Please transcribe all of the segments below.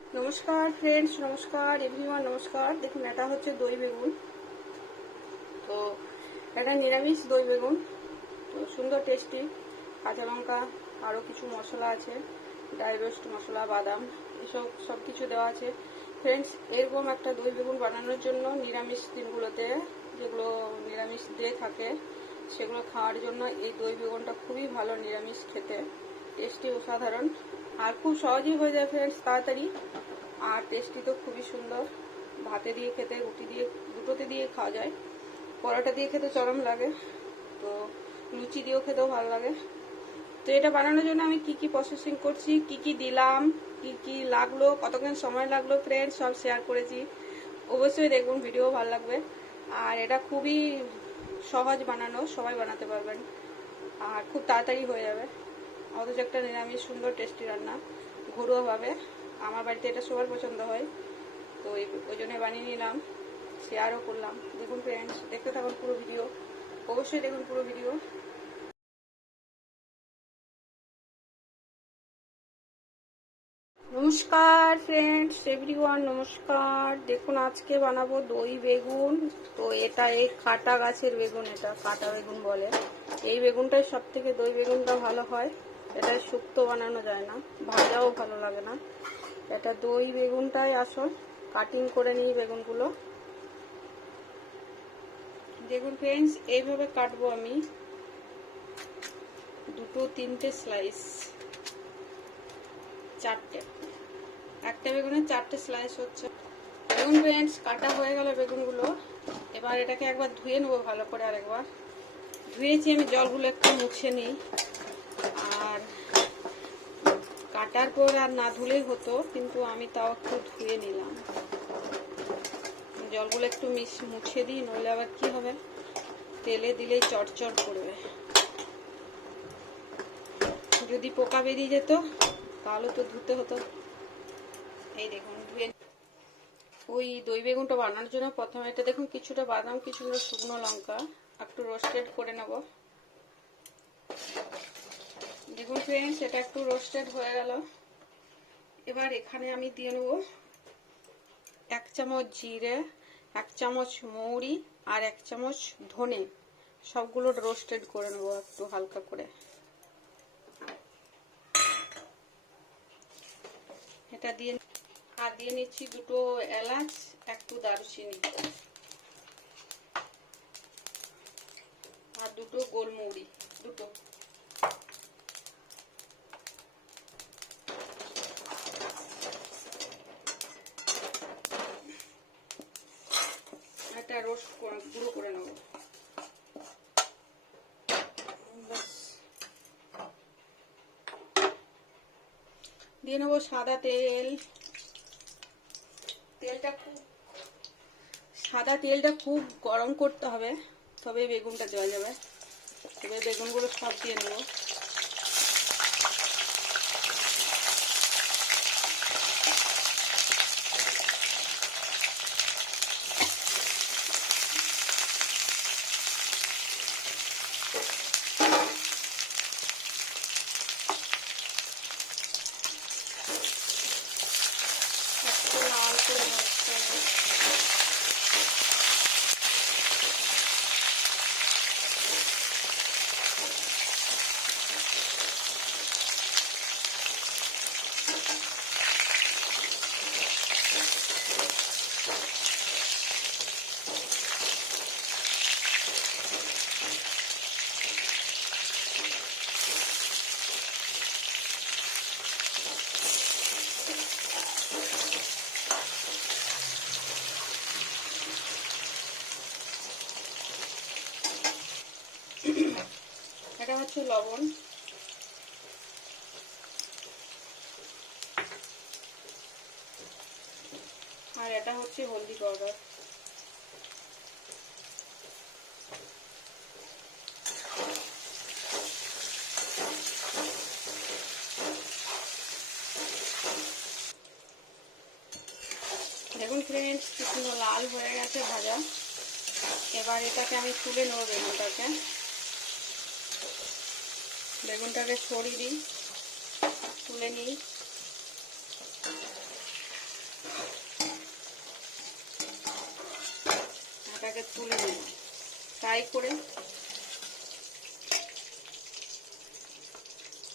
নমস্কার ফ্রেন্ডস নমস্কার এভরিওয়ান নমস্কার। দেখুন, এটা হচ্ছে দই বেগুন। তো এটা নিরামিষ দই বেগুন। তো সুন্দর টেস্টি কাঁচা লঙ্কা আরও কিছু মশলা আছে। ড্রাই রোস্ট মশলা, বাদাম, এসব সব কিছু দেওয়া আছে। ফ্রেন্ডস এরকম একটা দই বেগুন বানানোর জন্য নিরামিষ দিনগুলোতে যেগুলো নিরামিষ দিয়ে থাকে, সেগুলো খাওয়ার জন্য এই দই বেগুনটা খুবই ভালো নিরামিষ খেতে। টেস্টি অসাধারণ আর খুব সহজেই হয়ে যায় ফ্রেন্ডস তাড়াতাড়ি। আর টেস্টি তো খুবই সুন্দর। ভাতে দিয়ে খেতে, রুটি দিয়ে, দুটোতে দিয়ে খাওয়া যায়। পরোটা দিয়ে খেতে চরম লাগে। তো লুচি দিয়েও খেতেও ভালো লাগে। তো এটা বানানোর জন্য আমি কি কি প্রসেসিং করছি, কি কি দিলাম, কি কি লাগল, কতক্ষণ সময় লাগল ফ্রেন্ডস সব শেয়ার করেছি। অবশ্যই দেখুন ভিডিও ভালো লাগবে। আর এটা খুবই সহজ বানানো, সবাই বানাতে পারবেন। আর খুব তাড়াতাড়ি হয়ে যাবে। অথচ একটা নিরামিষ সুন্দর টেস্টি রান্না, ঘরোয়াভাবে। আমার বাড়িতে এটা সবার পছন্দ হয়। তো ওই জন্য বানিয়ে নিলাম শেয়ারও করলাম। দেখুন ফ্রেন্ডস দেখতে থাকুন পুরো ভিডিও অবশ্যই দেখুন পুরো ভিডিও নমস্কার ফ্রেন্ডস এভরিওয়ান নমস্কার। দেখুন আজকে বানাবো দই বেগুন। তো এটা এই কাটা গাছের বেগুন, এটা কাটা বেগুন বলে। এই বেগুনটাই সব থেকে দই বেগুনটা ভালো হয়। এটা শুক্তো বানানো যায় না, ভাজাও ভালো লাগে না। এটা দই বেগুনটাই আসল কাটিং করে নিই বেগুনগুলো। দেখুন ফ্রেন্ডস এইভাবে কাটবো আমি। দুটো, তিনটে স্লাইস চারটে। একটা বেগুনের চারটে স্লাইস হচ্ছে। বেগুন ফ্রেন্ডস কাটা হয়ে গেল বেগুনগুলো। এবার এটাকে একবার ধুয়ে নেব ভালো করে আরেকবার। ধুয়েছি আমি, জলগুলো একটু মুছে নিই। কাটার পর আর না ধুলেই হতো, কিন্তু আমি তাও একটু ধুয়ে নিলাম। জলগুলো একটু মিশ, মুছে দিই, নইলে আবার কি হবে? তেলে দিলেই চটচট করবে। যদি পোকা বেরিয়ে যেত, তাহলে তো ধুতে হতো। এই দেখুন, ধুয়ে ওই দই বেগুনটা বানানোর জন্য প্রথমে এটা দেখুন, কিছুটা বাদাম কিছুটা শুকনো লঙ্কা, একটু রোস্টেড করে নেব। দেখুন ফ্রেন্ডস এটা একটু রোস্টেড হয়ে গেল। এবার এখানে আমি দিয়ে নেব এক চামচ জিরে, এক চামচ মৌরি আর এক চামচ ধনে। সবগুলো রোস্টেড করে নেব একটু হালকা করে। এটা দিয়ে আর দিয়ে নিচ্ছি দুটো এলাচ একটু দারুচিনি। আর দুটো গোলমৌরি, দুটো এটা রোস্ট গুঁড়ো করে নেব। দিয়ে নেব সাদা তেল। তেলটা খুব, সাদা তেলটা খুব গরম করতে হবে তবে বেগুনটা দেওয়া যাবে। এবার বেগুনগুলো সব দিয়ে নেব একটু লাল করে ভাজতে হবে এটা লবণ। আর এটা হচ্ছে হলদি পাউডার। দেখুন ফ্রেন্ডস কিছু লাল হয়ে গেছে ভাজা। এবার এটাকে আমি তুলে নেব বেগুনটাকে। বেগুনটাকে ছড়িয়ে দিই, তুলে নিই। এটাকে তুলে নিই, ফ্রাই করে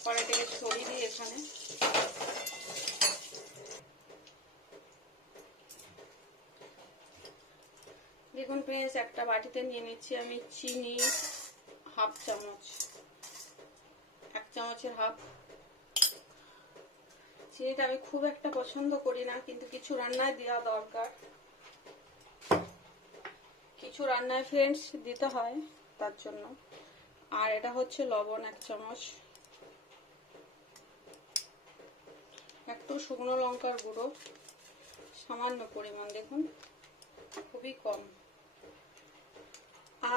কড়াইটাকে ছড়িয়ে দিই এখানে। দেখুন ফ্রেন্ডস একটা বাটিতে নিয়ে নিচ্ছি আমি চিনি হাফ চামচ। এক চামচের হাফ। চিনিটা আমি খুব একটা পছন্দ করি না, কিন্তু কিছু রান্নায় দেওয়া দরকার। কিছু রান্নায় ফ্রেন্ডস দিতে হয় তার জন্য। আর এটা হচ্ছে লবণ এক চামচ। একটু শুকনো লঙ্কার গুঁড়ো। সামান্য পরিমাণ দেখুন, খুবই কম।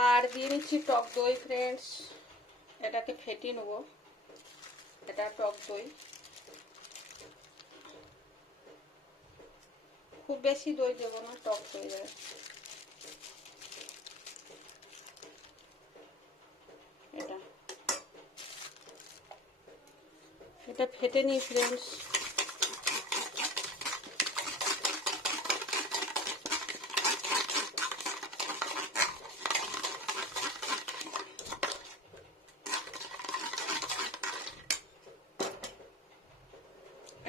আর দিয়ে নিচ্ছি টক দই ফ্রেন্ডস এটাকে ফেটিয়ে নেব। এটা টক দই। খুব বেশি দই দেবো না, টক দই দেবে। এটা। এটা ফেটে নিই ফ্রেন্ডস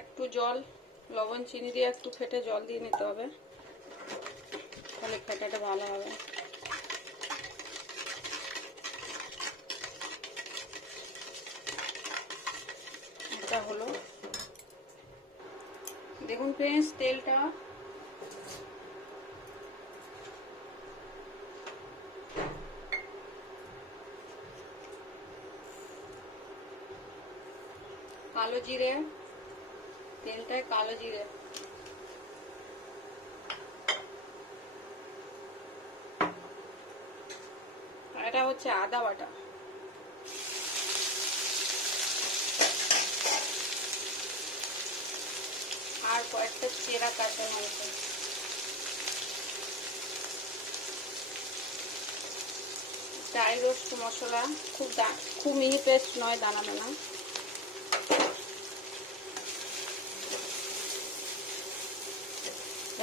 একটু জল, লবণ, চিনি দিয়ে একটু ফেটে জল দিয়ে নিতে হবে। তাহলে ফেটাটা ভালো হবে। এটা হলো। দেখুন ফ্রেন্ডস তেলটা কালো জিরে তেলটায় কালো জিরে। এটা হচ্ছে আদা বাটা। আর কয়েকটা চেরা কাঁচা লঙ্কা। ড্রাই রোস্ট মশলা, খুব খুব মিহি পেস্ট নয় দানা দানা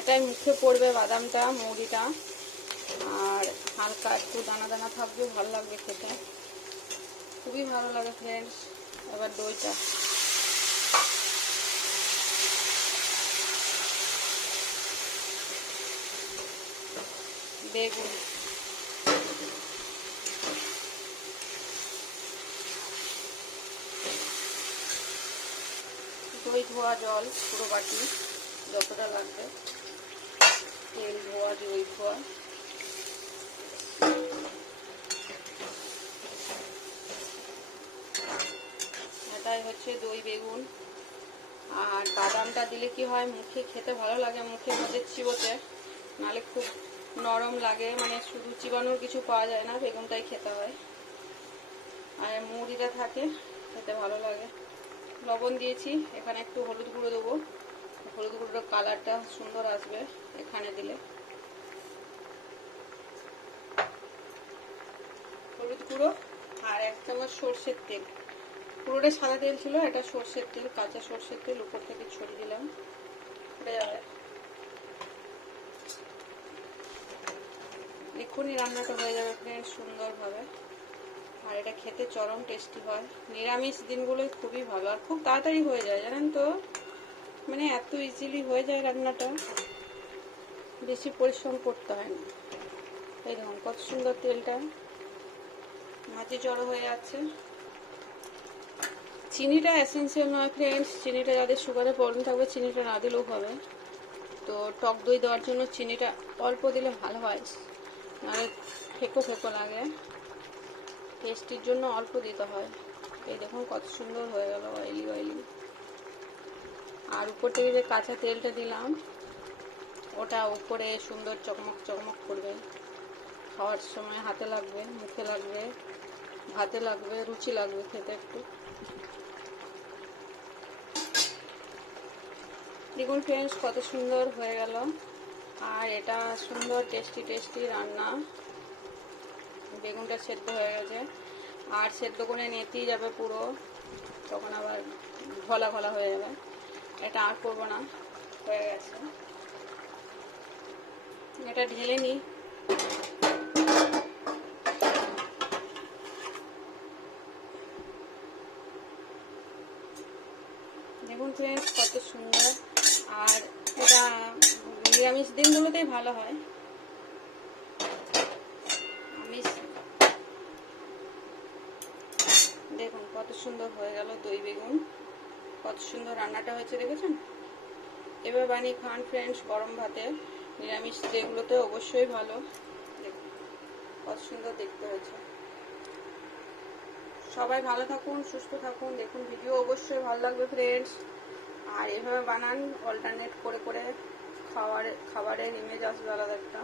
এটাই মুখে পড়বে বাদামটা মুড়িটা আর হালকা একটু দানা দানা থাকবে, ভালো লাগবে খেতে। খুবই ভালো লাগে ফ্রেন্ডস এবার দইটা। বেগুন। দই, ধোয়া, জল, পুরো বাটি, যতটা লাগবে। তেল ধোয়া দই ধোয়া এটাই হচ্ছে দই, বেগুন। আর বাদামটা দিলে কি হয়, মুখে খেতে ভালো লাগে মুখের মধ্যে চিবোতে। নালে খুব নরম লাগে মানে শুধু চিবানোর কিছু পাওয়া যায় না, বেগুনটাই খেতে হয়। আর মুড়িটা থাকে, খেতে ভালো লাগে। লবণ দিয়েছি, এখানে একটু হলুদ গুঁড়ো দেবো। হলুদ গুঁড়োর কালারটা সুন্দর আসবে এখানে দিলে। হলুদ গুঁড়ো আর এক চামচ সর্ষের তেল। পুরোটা সাদা তেল ছিল, এটা সর্ষের তেল, কাঁচা সর্ষের তেল উপর থেকে ছড়িয়ে দিলাম। এক্ষুনি রান্নাটা হয়ে যাবে ফ্রেন্ড সুন্দরভাবে। আর এটা খেতে চরম টেস্টি হয়। নিরামিষ দিনগুলোই খুবই ভালো, আর খুব তাড়াতাড়ি হয়ে যায়, জানেন তো? মানে এত ইজিলি হয়ে যায় রান্নাটা, বেশি পরিশ্রম করতে হয় না। এই দেখুন, কত সুন্দর তেলটা। মাঝে জড়ো হয়ে যাচ্ছে চিনিটা এসেন্সিয়াল নয় ফ্রেন্ডস চিনিটা যাদের সুগারের প্রবলেম থাকবে, চিনিটা না দিলেও হবে। তো টক দই দেওয়ার জন্য চিনিটা অল্প দিলে ভালো হয়। নাহলে ফেকো ফেকো লাগে। টেস্টির জন্য অল্প দিতে হয়। এই দেখুন, কত সুন্দর হয়ে গেল অয়েলি অয়েলি আর উপর থেকে যে কাঁচা তেলটা দিলাম, ওটা উপরে সুন্দর চকমক চকমক করবে। খাওয়ার সময় হাতে লাগবে, মুখে লাগবে, ভাতে লাগবে, রুচি লাগবে খেতে একটু। দেখুন ফ্রেন্ডস কত সুন্দর হয়ে গেল। আর এটা সুন্দর টেস্টি টেস্টি রান্না। বেগুনটা সেদ্ধ হয়ে গেছে। আর সেদ্ধ করে নেতেই যাবে পুরো। তখন আবার ঘলা ঘলা হয়ে যাবে। এটা আর করব না। হয়ে গেছে। এটা ঢেলে নিই দেখুন ফ্রেন্ডস কত সুন্দর। আর এটা নিরামিষ দিনগুলোতেই ভালো হয়। দেখুন কত সুন্দর হয়ে গেল দই বেগুন। কত সুন্দর রান্নাটা হয়েছে দেখেছেন? এবার বানিয়ে খান ফ্রেন্ডস গরম ভাতে, নিরামিষ, যেগুলোতে অবশ্যই ভালো। কত সুন্দর দেখতে হয়েছে। সবাই ভালো থাকুন, সুস্থ থাকুন, দেখুন ভিডিও অবশ্যই ভালো লাগবে ফ্রেন্ডস আর এভাবে বানান অল্টারনেট করে করে খাওয়ার, খাবারের ইমেজ আসবে আলাদা একটা।